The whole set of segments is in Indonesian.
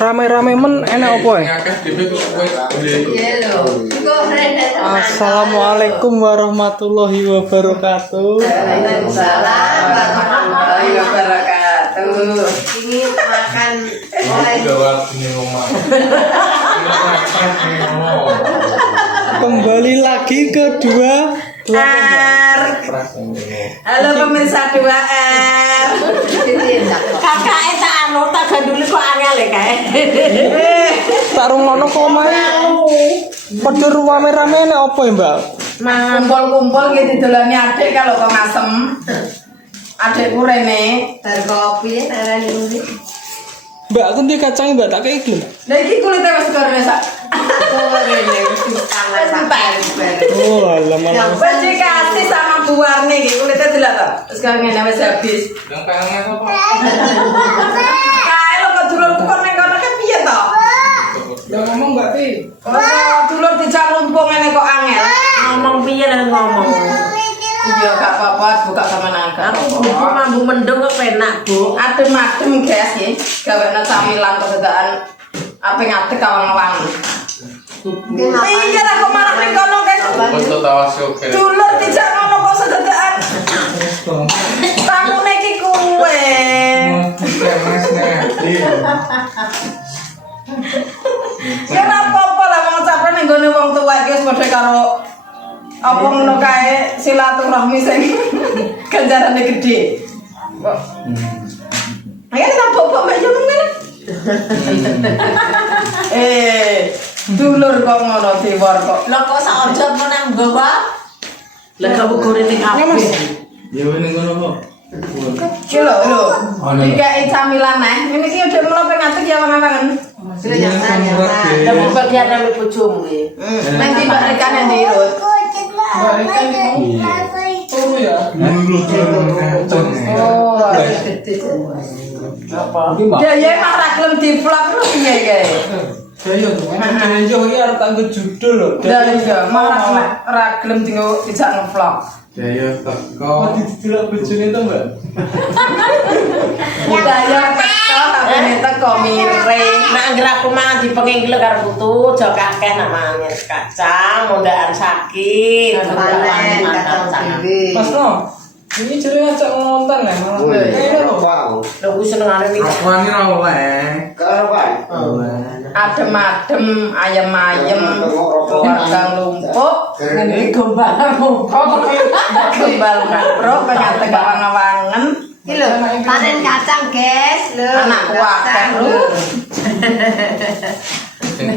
Rame-rame men enak apa ya? Assalamualaikum warahmatullahi wabarakatuh. Waalaikumsalam warahmatullahi wabarakatuh. Ini makan Kembali lagi ke 2R. Halo pemirsa 2R. Kakak tak anu tak ganduli kok angel ya kae. Tak rungono kok mae. Padha rame-rame enak apa ya, Mbak? Kumpul-kumpul gitu dolane adik kalau kok ngasem. Adikku rene bar kopi arane iki. Mbak, aku ndek kacang Mbak tak kei iki. Lah iki kulite wis goreng sak. Rene wis panas. Oh, alamak. Wis dikasih sama Bu Warni iki kulite delok to. Terus ngene wis habis. Yang pengen apa? Kae lo kok dulur kon ning kono kan piye to? Ya ngomong Mbak Pi. Oh, dulur dijak lumpung ngene kok angel. Ngomong piye lah ngomong. Iya gak apa-apa buka sama naga. Aku buku mambu mendung kok penak, Bu. Adem-adem guys ya. Gawene camilan kedataan apa ngadeg kawang-kawang. Iya lah kok malah ning kono guys. Betul tawasuk. Dulur dijak ngono kok sedataan. Tamune iki kuwe. Ya ora apa-apa lah wong capek ning gone wong tuwa iki wis padha karo apa ngono kae silaturahmi sing ganjarane gede. Kok. Ayo tak bobok mbak yo ngene. Dulur kok ngono diwor kok. Lah kok sak ojo menang bawa? Lah kamu goreng ning kabeh. Ya wene ngono kok. Ki lho. Iki camilan neh. Ini ki udah mulai pengatek ya wangan-wangan. Lah mau bagian nang bojomu iki. Nang di Mbak Rika nang di Rut. Turu ya. Oh, Apa? ya ya mah ra gelem di-vlog lho piye kae. Ya tuh, emang yo iki arep tak judul lho. Lah iya, mah ra gelem dijak nge-vlog. Jaya teko. Didelok bojone to, Mbak. Budaya teko tapi teko miring. Nek anggere aku mangan dipenging karo putu, aja kakeh nak mangan kacang, mondaan sakit. Panen kacang dewe. Mas No, ini jare ngajak nonton ya, malah. Kayaknya lho. Lah kuwi senengane ning Aku ani ra oleh. Adem-adem, ayem-ayem, keluarga lumpuk. ngene gombal mumpuk. Kembal makro pengantin kawang-kawangan. Iki lho, panen kacang, guys. Lho. Anakku akeh lho.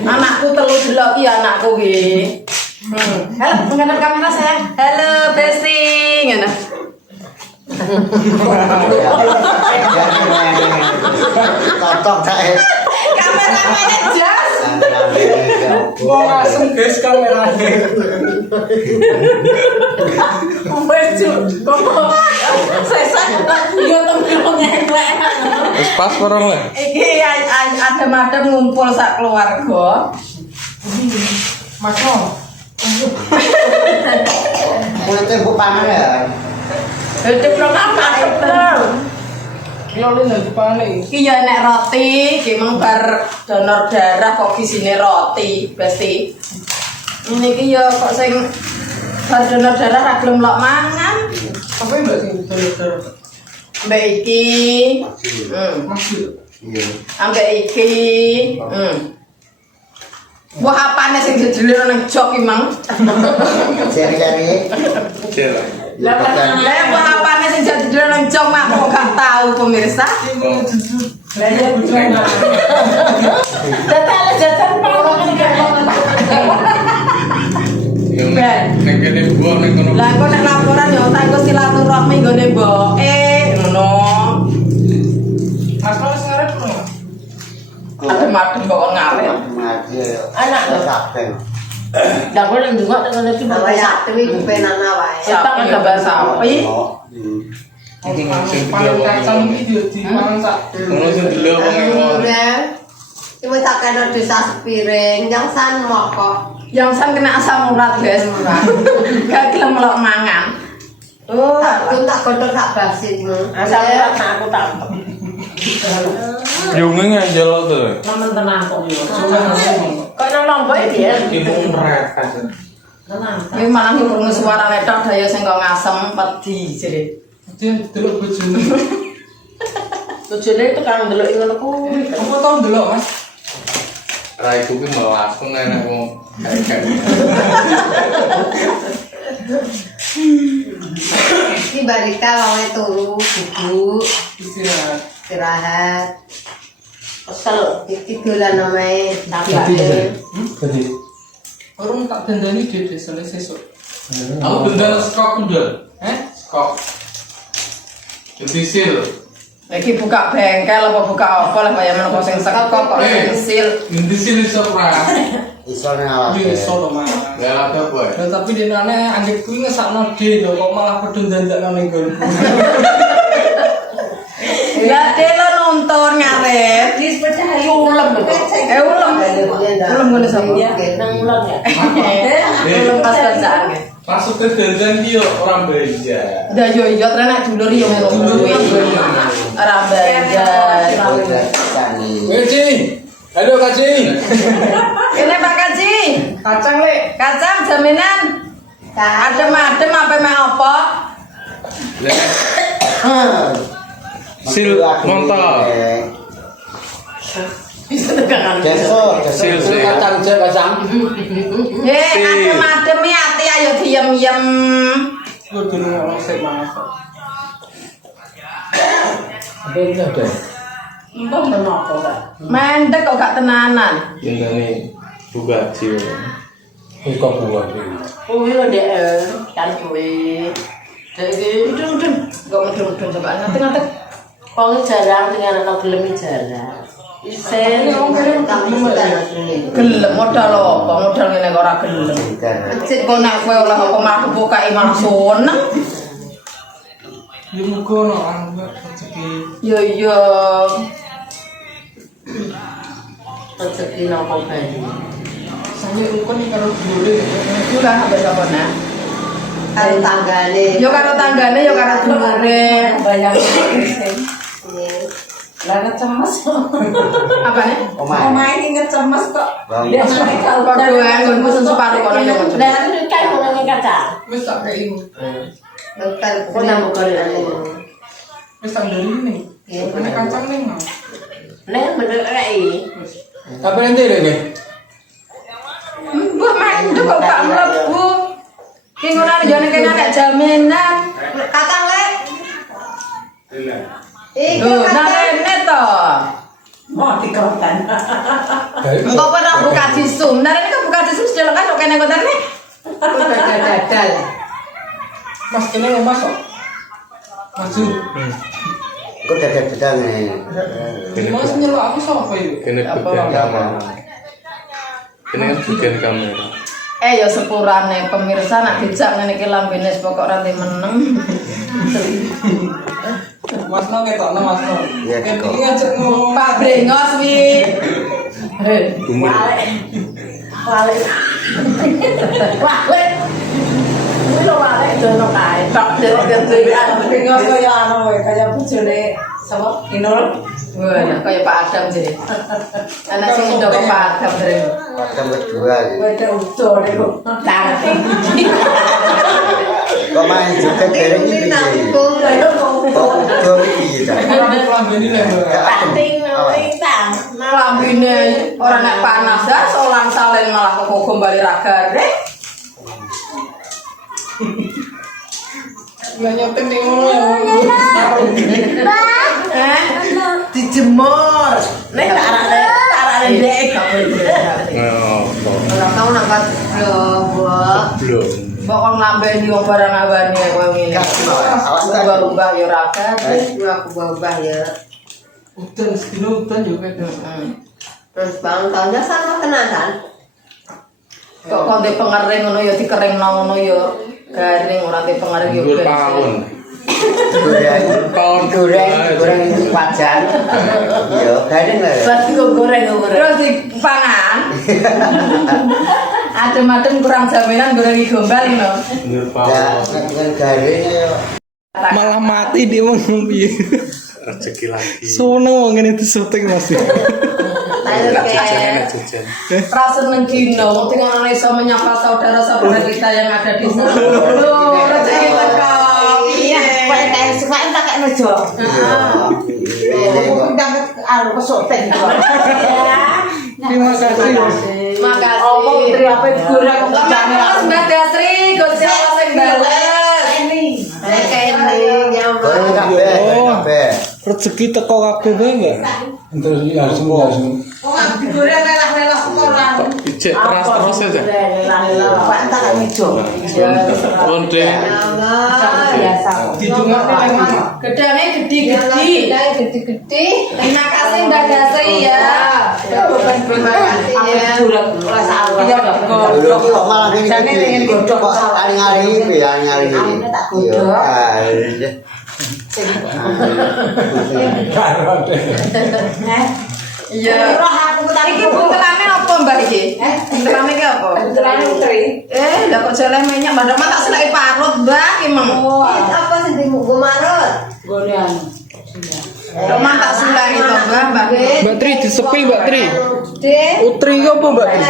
Anakku telu delok iki anakku iki. Halo, menghadap kamera sayang. Halo, Besti. Ngono. Tonton saya. Kameramennya jas. Wong asem guys kamerane. Baju kok sesat yo temen ngeklek. Wis pas barang le. Iki adem-adem ngumpul sak keluarga. Mas No. Kulitnya bu panen ya. Hidup lo apa betul. Kilo lho dipane. Iki ya nek roti, iki mung bar donor darah kok isine roti, Besti. Ini iki ya kok sing bar donor darah ra gelem lok mangan. Apa yang Mbak sing dodol? Mbak iki. Iya. Ambek iki. Wah apane sing didelir nang jok iki, Mang? Jari-jari. Jela. Lah wah apane sing didelir nang jok mak kok gak tahu pemirsa? Lah ya bojone. Datal jajan mau Nek kene gua nek kono. Lah kok nek laporan ya tak silaturahmi nggone mboke ngono. Mas No ngarep lho. Adem-adem kok ngarep. anak lho. Kabeh. Dak boleh ndungok dengan iki Kalau ya tuwi penana wae. Siapa kan gambar sapi? Panen kacang iki yo dimangan sak. Ngono sing delok wong iki. Cuma tak kena dosa sepiring, yang san mokok. Yang san kena asam urat guys. Gak gelem melok mangan. Oh, Tak kodok tak basin. Asal aku tak. Jungnya ngelok tuh. Nemen tenan kok yo. Kok nang Lombok ya? Ibu mereka. Tenang. Ini malah ngurung suara wedok daya sing kok ngasem pedi jadi. Dia delok bojone. Tujuannya itu kan delok ngono kuwi. Apa tau delok, Mas? Rai kuwi melas pun enak wong kayak Ini balita lawannya turu, buku, istirahat. Kesel. Iki dolan namanya Tapi Jadi. Orang tak dandani dede selesai sesuk. Aku dandani skok udah. Skok. Jadi sil. Lagi buka bengkel apa buka apa lah bayar menapa sing sekok kok sil. Nanti sil iso pra. Iso nang Wih, solo mah. Gak ada boy. Nah, tapi di nane anjek kuwi ngesakno de lho kok malah pedun dandak nang nggon. Ya telo nonton ngaret. di sepeda ulem lho. Ulem. Ulem ngene sapa? Nang ulem ya. Ulem pas kerjaan. Masuk ke dandan dia orang belanja. Dah yo yo trenek dulur yo ngono. Ora belanja. Kaji. Halo Kaji. Kene Pak Kaji. Kacang le. Kacang jaminan. Adem-adem apa mek apa? Sil montol. Sil sil. kacang kacang. Adem-adem ya ati ayo diem-diem. Kudu ngono sik mas. Beda deh. Mbah menapa ta? Mendek kok gak tenanan. Ini Bugatti. Iko buah. Kuwi lho Dek, kan kuwi. Dek iki Udun-udun. Kok medun-medun coba ngerti-ngerti. wong jarang dengan anak gelem jarang. Isen Gelem modal apa? Modal ngene kok ora gelem. Kok nek kowe oleh apa mlaku buka malah seneng. Yo muga ono anu rezeki. Yo yo. rezeki napa bae. Saya ukon karo dulure. Iku lah ambek sapa nak? Karo tanggane. Yo karo tanggane yo karo dulure. Bayang isen. Lah ngecemes. Apa nih? Omah iki ngecemes kok. Bang. Ya mereka Padha nggonku sesuatu kono yo. Lah itu kan ngono kata. Wis tak kei. Dokter Kok nang kok Wis tak dari ini. Ini kacang ning. Nek bener rek. Tapi nanti deh. Mbah mandek kok gak mlebu. Ki ngono jane kene nek jaminan. Kakang le. Lho, nang kene to. Mau dikerotan. Kok pernah buka disum? Nah ini kan buka disum sejalan kan kok kene koten nih. Udah dadal. Mas kene ngemas kok. Maju. Kok dadak bedang nih. Mas nyelok aku sapa yo? Kene bukan kamera. Kene kan bukan kamera. Ya sepurane pemirsa nak dijak ngene iki lambene pokok ranti meneng. Mas no ketokno Mas no. Iya, Iki kok. ngajak ngomong. Pak Brengos wi. Gumur. Wale. Wale. Kuwi lho wale dono kae. Tok dhewe-dhewe Bengos kaya anu wae kaya bojone sapa? Inul. Wah, kaya Pak Adam jadi. Anak sing ndok Pak Adam dereng. Kacang berdua. Wede udo niku. Tapi Kok main juga dereng iki piye? Kok udah iki ta? Ora lambene lho. Pating tang. lambene ora nek panas dah solang salen malah kok kembali ragare. Ya nyopeng ning ngono ya. Dijemur. Nek arane ndek. Oh, Ora tau nang pas blok. belum. Pokok lambene wong barang abane koyo ngene. Ubah-ubah yo ragare. Aku bawa ya. Udan sedino udan yo kedo. Terus bang tahunnya sama kenalan. Kok konde pengering ngono ya dikeringno ngono ya garing ora te pengering ya Dua ben. tahun. Goreng wajan. Iya, garing lah. Ya. Berarti kok goreng. Terus dipangan. Adem-adem kurang jaminan goreng gombal ngono. Dua Ya, tahun. dengan garing ya. Malah mati dia mau piye. rezeki lagi. Seneng wong ngene itu syuting masih. Jajan jajan. Rasa nengkino, tinggal iso menyapa saudara-saudara kita yang ada di sana. Loh, rezeki teko. Iya, pakai kayak suka tak kayak nojo. Aku dapat alu kesoten. Terima kasih. Makasih. Oh, putri apa gurih kok Lama mas Mbak Dasri, kok siapa sing bales? Kabeh. Rezeki teko kabeh bae enggak? Terus ya semua langsung. Gurih lelah-lelah koran. Ijek terus aja. Pak tak kayak nojo. Onde. Biasa. Didungakne lagi. Gedangnya gede-gede. Gede-gede. Terima kasih Mbak Dasri ya. Terima kasih ya. Gurih rasa awal. Iya, Dulu ki kok malah ngene iki. Kok ari-ari iki ya, ari-ari iki. Iya. Iya. Iki buntelane apa Mbak iki? Buntelane ki apa? Buntelane putri. Lah kok jale minyak Mbak tak selai parut Mbak ki mem. Apa sih di mugo marut? Golean. Teman tak selai to Mbak. Mbak Tri disepi Mbak Tri. Dek. Utri apa Mbak Tri?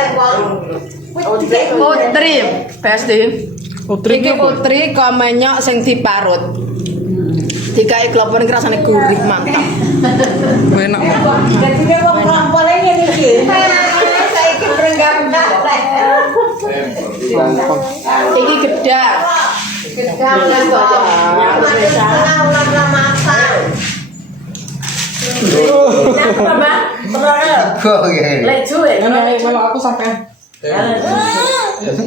Putri, pasti. Utri Iki putri kok menyok sing diparut. Dikai klopon iki rasane gurih mantap. Enak Mbak. Jadi dia wong rampol ini iki. Saiki brenggam Iki gedang. Gedang lah kok. Ulah masak. Apa? Kok ngene. Lek cuy. Kalau aku sampai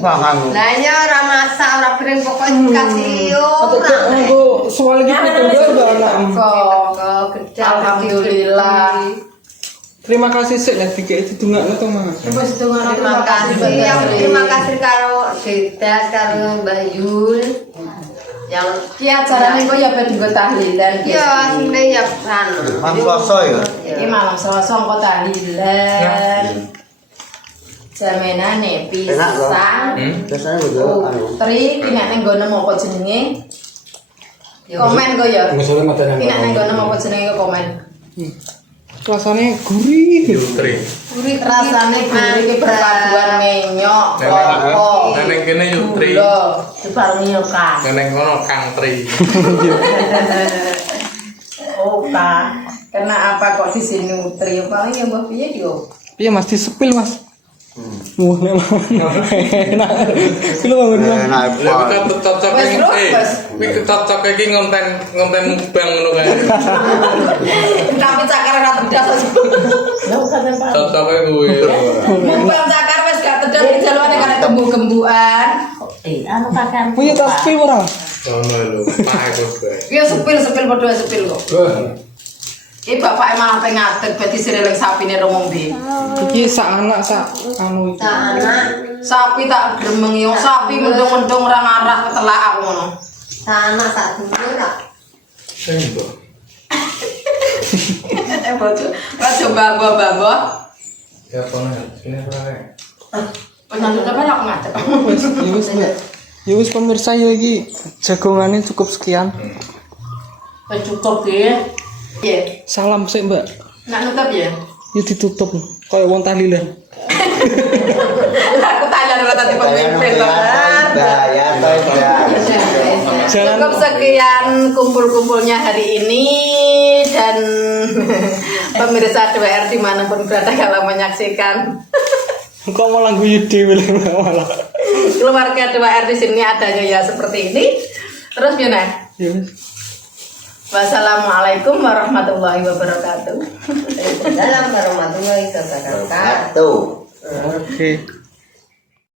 Paham. Lah ya ora masak, ora piring pokok dikasih yo. Aku soal iki itu anak. Kok gedang Alhamdulillah. Terima kasih sik lah dikek didungakno to Mas. Wis dongan Terima kasih. Terima kasih karo Dedas karo Mbah Yul. Yang Ki acarane kok ya ben dienggo tahlilan. ya asline ya anu. Mas Selasa ya. Iki malam Selasa kok tahlilan. Jamenane pisang. Biasanya begitu anu. Putri ki nek nang nggon apa jenenge? Komen kok ya. Misalnya mata Ki nek nang nggon apa jenenge komen. Rasane gurih. Yutri. Gurih rasane gurih iki perpaduan menyok, koko. Neneng kene Yutri. Gula. Diparingi yo kan. Neneng kono Kang Tri. Oh, Pak. Karena apa kok di sini Utri? Paling yang mbah piye yo? Iya Mas disepil Mas. Wah, enak. Kulo bangun Mas. Enak Lah banget. kita cocok Wes, iki. Bro, wes. Iki cocok iki ngonten mukbang ngono kae. Tapi cakar ora tedas. Lah kan Pak. Cocoke kuwi. Mumpang cakar wis gak tedas di jalurane karek gembu-gembuan. Anu pakan. Punya tas sepil ora? Ono lho, pae kowe. Ya sepil padha sepil kok. Iki bapak emang ape ngadeg berarti sireleng sapine romombe. Iki sak anak sak anu iki. Tak anak, Sapi tak gremeng yo, sapi mendung-mendung ora ngarah ketelak aku ngono. tak anak tak dulu tak. Sing mbok. Bojo, coba bawa. Ya kono sini ora. Penyanyi apa aku ngadeg. Ya wis Mbak. Ya wis pemirsa ya iki jagongannya cukup sekian. Cukup ya. Iya, Salam sik Mbak. nak nutup ya. Ya ditutup kayak wong tahlilan. Aku tanya dulu tadi pemimpin Bayar. Jalan Cukup sekian kumpul-kumpulnya hari ini dan pemirsa 2R dimanapun berada kalau menyaksikan kok malah guyu dhewe malah. keluarga 2R di sini adanya ya seperti ini. Terus gimana? Ya wis. Wassalamualaikum warahmatullahi wabarakatuh. Dalam warahmatullahi wabarakatuh. Satu. Oke.